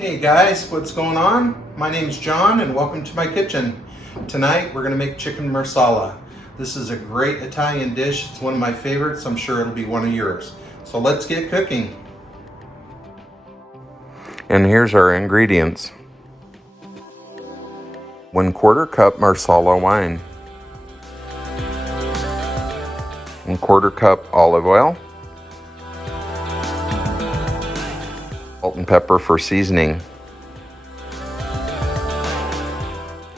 Hey guys, what's going on? My name is John and welcome to my kitchen. Tonight we're going to make chicken marsala. This is a great Italian dish. It's one of my favorites. I'm sure it'll be one of yours. So let's get cooking. And here's our ingredients. 1/4 cup Marsala wine. 1/4 cup olive oil. Salt and pepper for seasoning.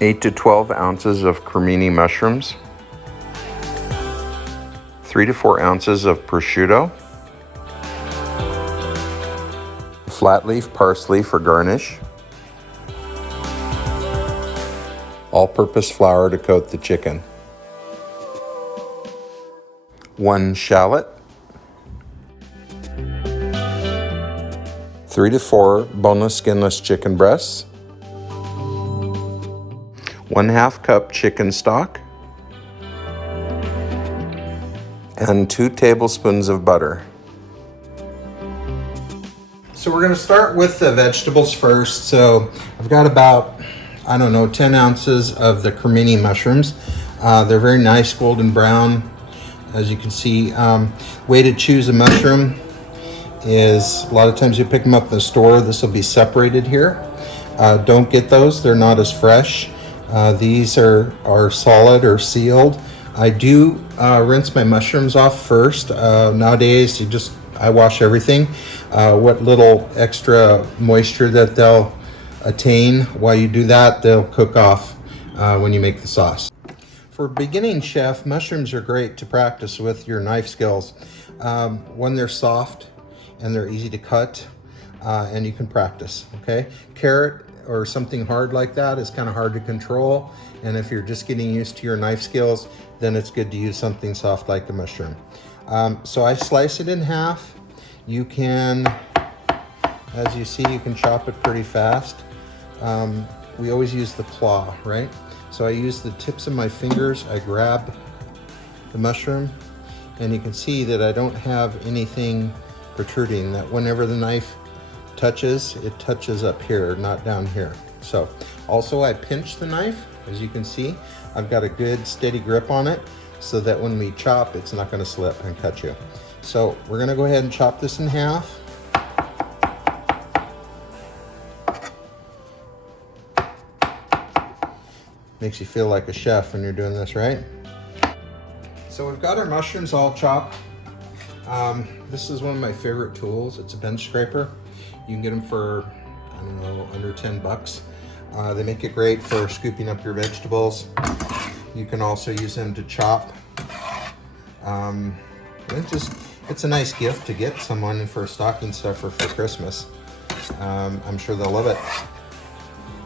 8 to 12 ounces of cremini mushrooms. 3 to 4 ounces of prosciutto. Flat leaf parsley for garnish. All-purpose flour to coat the chicken. 1 shallot. 3 to 4 boneless, skinless chicken breasts. 1/2 cup chicken stock. And 2 tablespoons of butter. So we're going to start with the vegetables first. So I've got about, 10 ounces of the cremini mushrooms. They're very nice golden brown, as you can see. Way to choose a mushroom is a lot of times you pick them up in the store. This will be separated here. Don't get those. They're not as fresh. These are solid or sealed. I do rinse my mushrooms off first. Nowadays, I wash everything. What little extra moisture that they'll attain while you do that, they'll cook off when you make the sauce. For a beginning chef, mushrooms are great to practice with your knife skills. When they're soft and they're easy to cut, and you can practice, okay? Carrot or something hard like that is kind of hard to control, and if you're just getting used to your knife skills, then it's good to use something soft like a mushroom. So I slice it in half. You can, as you see, you can chop it pretty fast. We always use the claw, right? So I use the tips of my fingers. I grab the mushroom, and you can see that I don't have anything protruding, that whenever the knife touches, it touches up here, not down here. So also I pinch the knife. As you can see, I've got a good steady grip on it so that when we chop, it's not going to slip and cut you. So we're going to go ahead and chop this in half. Makes you feel like a chef when you're doing this, right? So we've got our mushrooms all chopped. This is one of my favorite tools. It's a bench scraper. You can get them for, under 10 bucks. They make it great for scooping up your vegetables. You can also use them to chop. It's a nice gift to get someone for a stocking stuffer for Christmas. I'm sure they'll love it.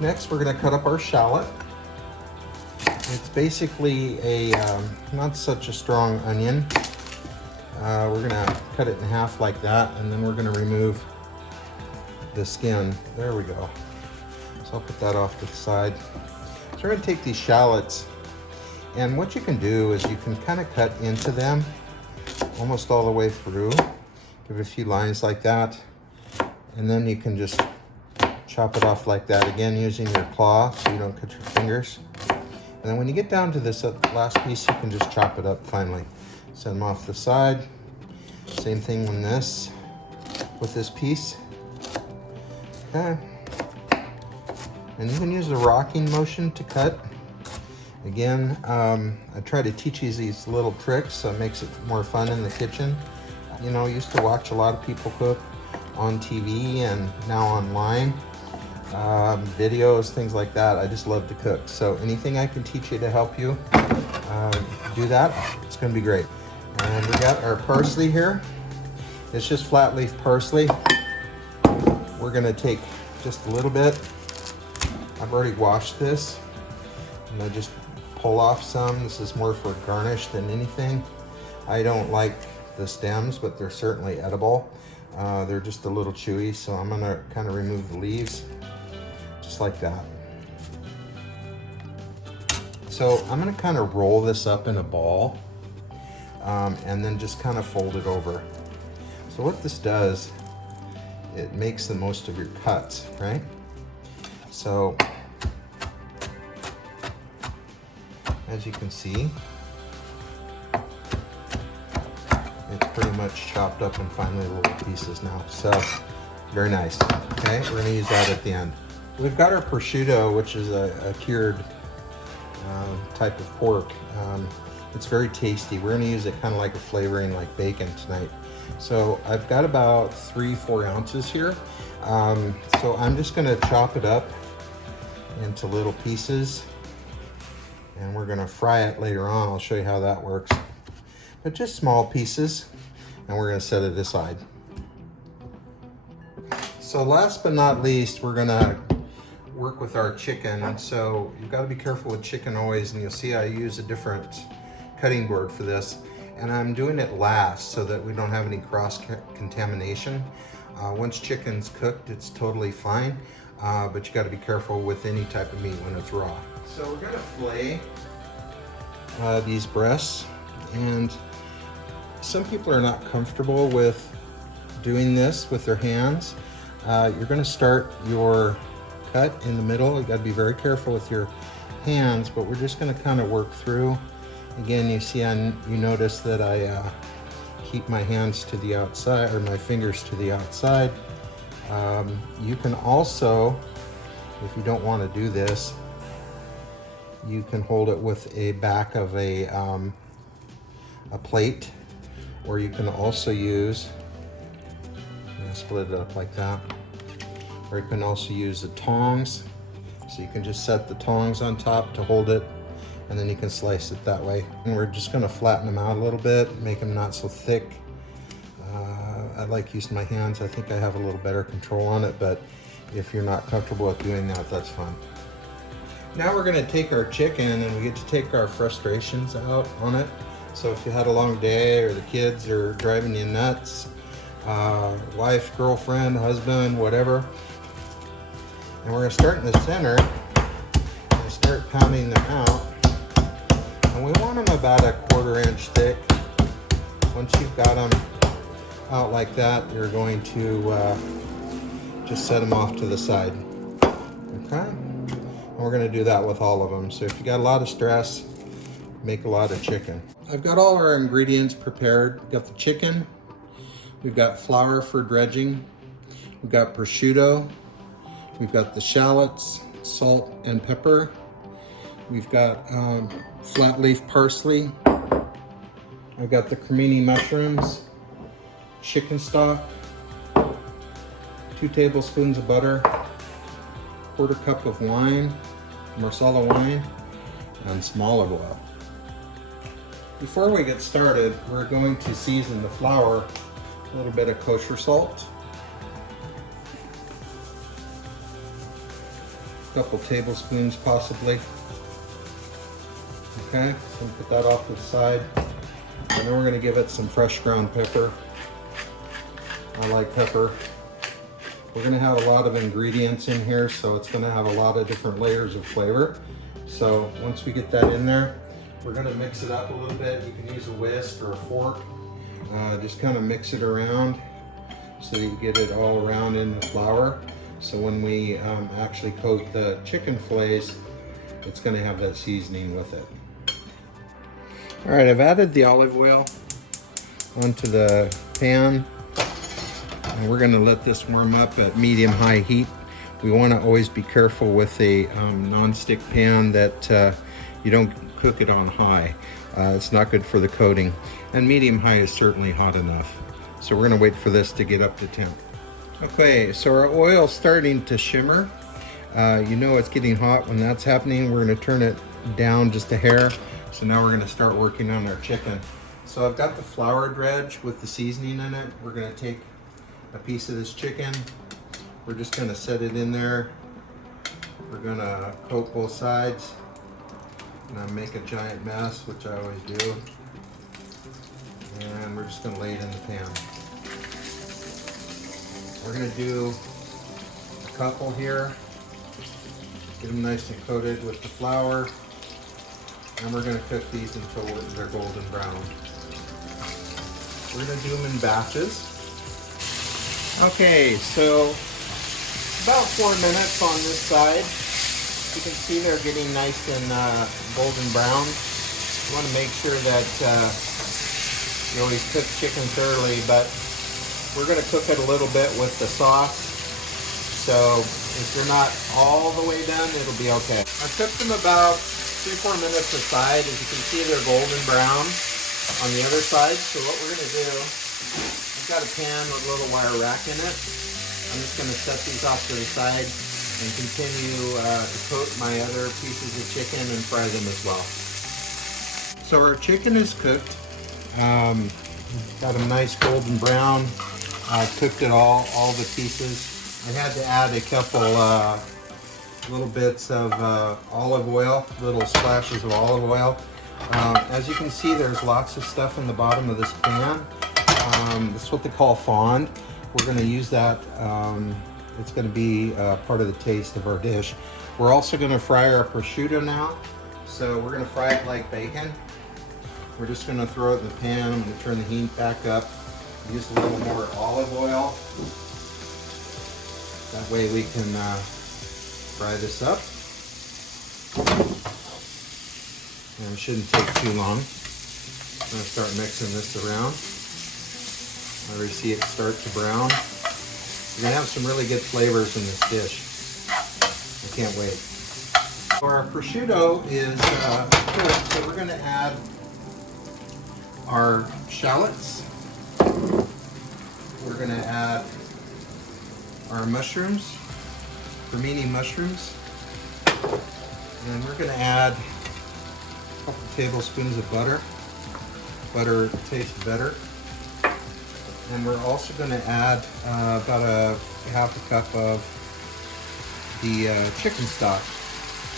Next, we're gonna cut up our shallot. It's basically a not such a strong onion. We're gonna cut it in half like that, and then we're gonna remove the skin. There we go. So I'll put that off to the side. So we're gonna take these shallots, and what you can do is you can kind of cut into them almost all the way through. Give a few lines like that, and then you can just chop it off like that, again using your claw so you don't cut your fingers. And then when you get down to this last piece, you can just chop it up finally. Set them off the side. Same thing with this piece. Okay. And you can use the rocking motion to cut. Again, I try to teach you these little tricks so it makes it more fun in the kitchen. I used to watch a lot of people cook on TV and now online. Videos, things like that. I just love to cook. So anything I can teach you to help you do that, it's going to be great. And we got our parsley here. It's just flat leaf parsley. We're going to take just a little bit. I've already washed this. And I just pull off some. This is more for garnish than anything. I don't like the stems, but they're certainly edible. They're just a little chewy, so I'm going to kind of remove the leaves. Just like that. So I'm going to kind of roll this up in a ball and then just kind of fold it over. So what this does it makes the most of your cuts, right? So, as you can see, it's pretty much chopped up in finely little pieces now. So, very nice. Okay, we're gonna use that at the end. We've got our prosciutto, which is a cured type of pork. It's very tasty. We're gonna use it kind of like a flavoring like bacon tonight. So I've got about 3-4 ounces here. So I'm just gonna chop it up into little pieces and we're gonna fry it later on. I'll show you how that works. But just small pieces, and we're gonna set it aside. So last but not least, we're gonna work with our chicken. So you've got to be careful with chicken always, and you'll see I use a different cutting board for this, and I'm doing it last so that we don't have any cross contamination. Once chicken's cooked, it's totally fine, but you got to be careful with any type of meat when it's raw. So we're gonna fillet these breasts, and some people are not comfortable with doing this with their hands. You're gonna start your cut in the middle. You got to be very careful with your hands, but we're just going to kind of work through. Again, you see, you notice that I keep my hands to the outside, or my fingers to the outside. You can also, if you don't want to do this, you can hold it with a back of a plate, or you can also use, split it up like that. Or you can also use the tongs. So you can just set the tongs on top to hold it, and then you can slice it that way. And we're just gonna flatten them out a little bit, make them not so thick. I like using my hands. I think I have a little better control on it, but if you're not comfortable with doing that, that's fine. Now we're gonna take our chicken and we get to take our frustrations out on it. So if you had a long day, or the kids are driving you nuts, wife, girlfriend, husband, whatever. And we're gonna start in the center and start pounding them out. And we want them about a 1/4 inch thick. Once you've got them out like that, you're going to just set them off to the side. Okay? And we're gonna do that with all of them. So if you got a lot of stress, make a lot of chicken. I've got all our ingredients prepared. We've got the chicken, we've got flour for dredging, we've got prosciutto, we've got the shallots, salt and pepper, we've got flat leaf parsley, I've got the cremini mushrooms, chicken stock, 2 tablespoons of butter, 1/4 cup of wine, Marsala wine, and some olive oil. Before we get started, we're going to season the flour, a little bit of kosher salt, a couple tablespoons possibly. Okay, so put that off to the side. And then we're gonna give it some fresh ground pepper. I like pepper. We're gonna have a lot of ingredients in here, so it's gonna have a lot of different layers of flavor. So once we get that in there, we're gonna mix it up a little bit. You can use a whisk or a fork. Just kind of mix it around so you get it all around in the flour. So when we actually coat the chicken fillets, it's gonna have that seasoning with it. All right, I've added the olive oil onto the pan, and we're gonna let this warm up at medium-high heat. We wanna always be careful with a non-stick pan that you don't cook it on high. It's not good for the coating. And medium-high is certainly hot enough. So we're gonna wait for this to get up to temp. Okay, so our oil's starting to shimmer. You know it's getting hot when that's happening. We're gonna turn it down just a hair. So now we're gonna start working on our chicken. So I've got the flour dredge with the seasoning in it. We're gonna take a piece of this chicken. We're just gonna set it in there. We're gonna coat both sides. And I make a giant mess, which I always do. And we're just gonna lay it in the pan. We're gonna do a couple here. Get them nice and coated with the flour. And we're gonna cook these until they're golden brown. We're gonna do them in batches. Okay, so about 4 minutes on this side. You can see they're getting nice and golden brown. You want to make sure that you always cook chicken thoroughly, but we're going to cook it a little bit with the sauce. So if you're not all the way done, it'll be okay. I cooked them about 3-4 minutes aside. As you can see, they're golden brown on the other side. So what we're going to do, I've got a pan with a little wire rack in it. I'm just going to set these off to the side and continue to coat my other pieces of chicken and fry them as well. So our chicken is cooked. Got a nice golden brown. Cooked it all the pieces. I had to add a couple little bits of olive oil, little splashes of olive oil. As you can see, there's lots of stuff in the bottom of this pan. This is what they call fond. We're going to use that. It's going to be part of the taste of our dish. We're also going to fry our prosciutto now. So we're going to fry it like bacon. We're just going to throw it in the pan. I'm going to turn the heat back up. Use a little more olive oil. That way we can fry this up. And it shouldn't take too long. I'm going to start mixing this around. I already see it start to brown. You're going to have some really good flavors in this dish. I can't wait. So our prosciutto is cooked, so we're going to add our shallots. We're going to add our mushrooms, cremini mushrooms. And we're going to add a couple tablespoons of butter. Butter tastes better. And we're also going to add about a half a cup of the chicken stock.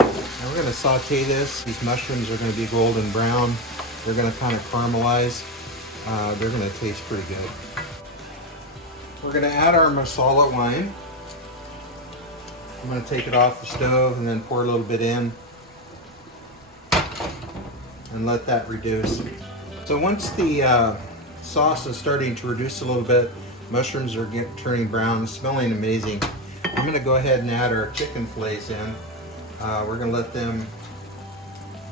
And we're going to saute this. These mushrooms are going to be golden brown. They're going to kind of caramelize. They're going to taste pretty good. We're going to add our Marsala wine. I'm going to take it off the stove and then pour a little bit in and let that reduce. So once the sauce is starting to reduce a little bit, mushrooms are turning brown, smelling amazing. I'm going to go ahead and add our chicken fillets in. We're going to let them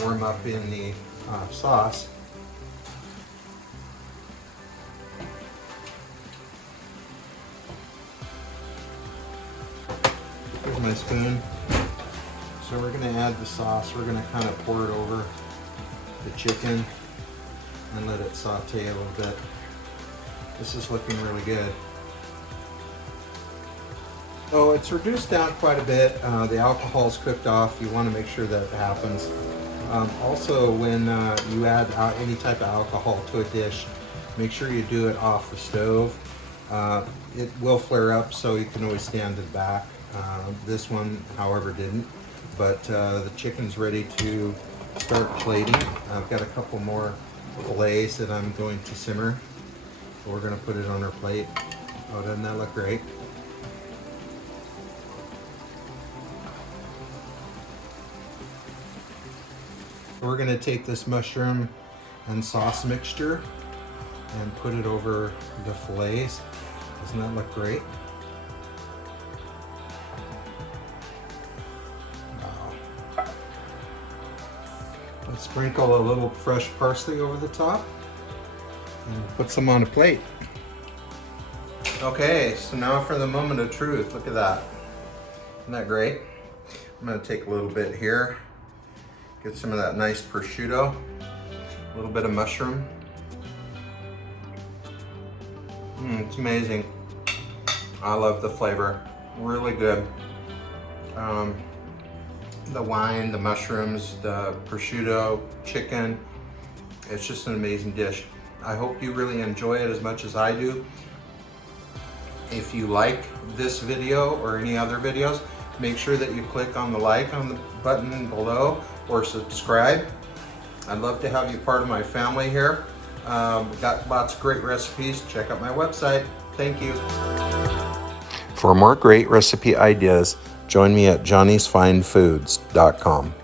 warm up in the sauce. Here's my spoon. So we're going to add the sauce. We're going to kind of pour it over the chicken and let it saute a little bit. This is looking really good. So it's reduced down quite a bit. The alcohol's cooked off. You want to make sure that happens. Also, when you add any type of alcohol to a dish, make sure you do it off the stove. It will flare up, so you can always stand it back. This one, however, didn't. But the chicken's ready to start plating. I've got a couple more fillets that I'm going to simmer. So we're going to put it on our plate. Oh, doesn't that look great? We're going to take this mushroom and sauce mixture and put it over the fillets. Doesn't that look great? Wow. Let's sprinkle a little fresh parsley over the top and put some on a plate. Okay, so now for the moment of truth. Look at that. Isn't that great? I'm going to take a little bit here. Get some of that nice prosciutto, a little bit of mushroom. It's amazing. I love the flavor, really good. The wine, the mushrooms, the prosciutto, chicken, it's just an amazing dish. I hope you really enjoy it as much as I do. If you like this video or any other videos, make sure that you click on the like on the button below or subscribe. I'd love to have you part of my family here. Got lots of great recipes. Check out my website. Thank you. For more great recipe ideas, join me at johnnysfinefoods.com.